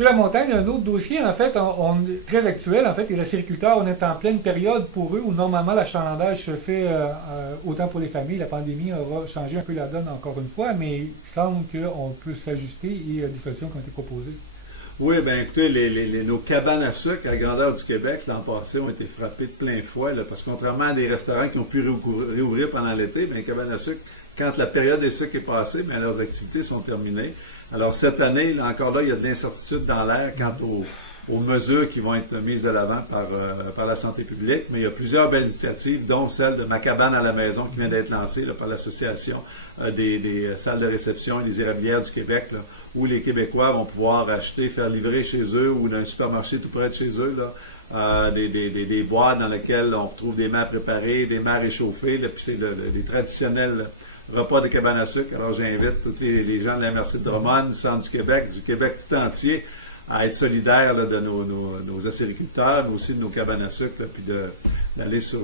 Sur la montagne, un autre dossier, en fait, très actuel, en fait, les acériculteurs, on est en pleine période pour eux où normalement l'achalandage se fait autant pour les familles. La pandémie aura changé un peu la donne encore une fois, mais il semble qu'on peut s'ajuster et il y a des solutions qui ont été proposées. Oui, bien écoutez, nos cabanes à sucre à grandeur du Québec, l'an passé, ont été frappées de plein fouet, là, parce que contrairement à des restaurants qui ont pu réouvrir pendant l'été, bien, les cabanes à sucre, quand la période des sucres est passée, bien, leurs activités sont terminées. Alors cette année, là, encore là, il y a de l'incertitude dans l'air quant aux mesures qui vont être mises de l'avant par la santé publique, mais il y a plusieurs belles initiatives, dont celle de Ma cabane à la maison qui vient d'être lancée là, par l'Association des salles de réception et des érablières du Québec, là, où les Québécois vont pouvoir acheter, faire livrer chez eux ou d'un supermarché tout près de chez eux, là, des boîtes dans lesquelles on retrouve des mets préparés, des mets réchauffés, là, puis c'est des traditionnels repas de cabane à sucre. Alors j'invite tous les gens de la MRC de Drummond, du Centre du Québec tout entier, à être solidaires là, de nos acériculteurs, mais aussi de nos cabanes à sucre, là, puis d'aller sur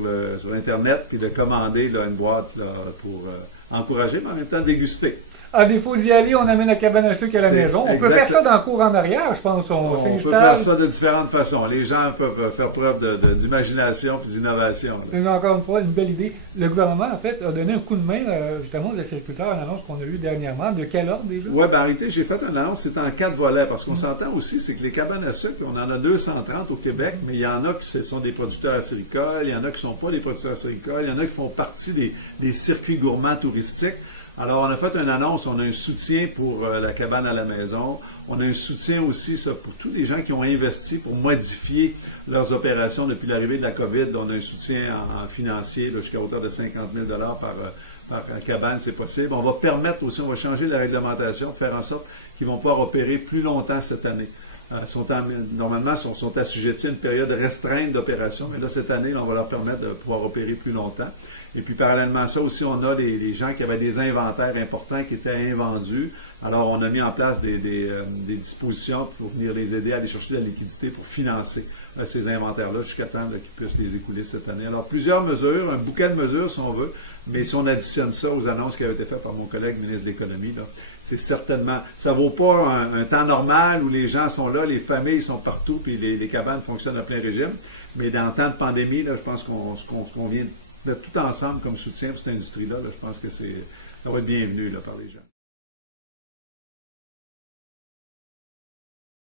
Internet, puis de commander là, une boîte là, pour encourager, mais en même temps déguster. À défaut d'y aller, on amène la cabane à sucre à la maison. On peut faire ça dans le cours en arrière, je pense. On peut faire ça de différentes façons. Les gens peuvent faire preuve d'imagination et d'innovation. Encore une fois, une belle idée. Le gouvernement, en fait, a donné un coup de main, justement, aux acériculteurs, une annonce qu'on a eue dernièrement. De quel ordre déjà? Oui, ben en réalité, j'ai fait une annonce, c'est en 4 volets, parce qu'on s'entend aussi, c'est que les cabanes à sucre, on en a 230 au Québec, mais il y en a qui sont des producteurs acéricoles, il y en a qui ne sont pas des producteurs acéricoles, il y en a qui font partie des circuits gourmands touristiques. Alors, on a fait une annonce, on a un soutien pour la cabane à la maison, on a un soutien aussi ça, pour tous les gens qui ont investi pour modifier leurs opérations depuis l'arrivée de la COVID. On a un soutien en financier jusqu'à hauteur de 50 000 par cabane, c'est possible. On va permettre aussi, on va changer la réglementation, faire en sorte qu'ils vont pouvoir opérer plus longtemps cette année. Normalement, sont assujettis à une période restreinte d'opération, mais là, cette année, là, on va leur permettre de pouvoir opérer plus longtemps. Et puis, parallèlement à ça aussi, on a les gens qui avaient des inventaires importants qui étaient invendus. Alors, on a mis en place des dispositions pour venir les aider à aller chercher de la liquidité pour financer ces inventaires-là jusqu'à temps qu'ils puissent les écouler cette année. Alors, plusieurs mesures, un bouquet de mesures, si on veut, mais si on additionne ça aux annonces qui avaient été faites par mon collègue ministre de l'Économie, c'est certainement, ça vaut pas un temps normal où les gens sont là, les familles sont partout, puis les cabanes fonctionnent à plein régime. Mais dans le temps de pandémie, là, je pense qu'on vient mettre tout ensemble comme soutien pour cette industrie-là, je pense que ça va être bienvenu là, par les gens.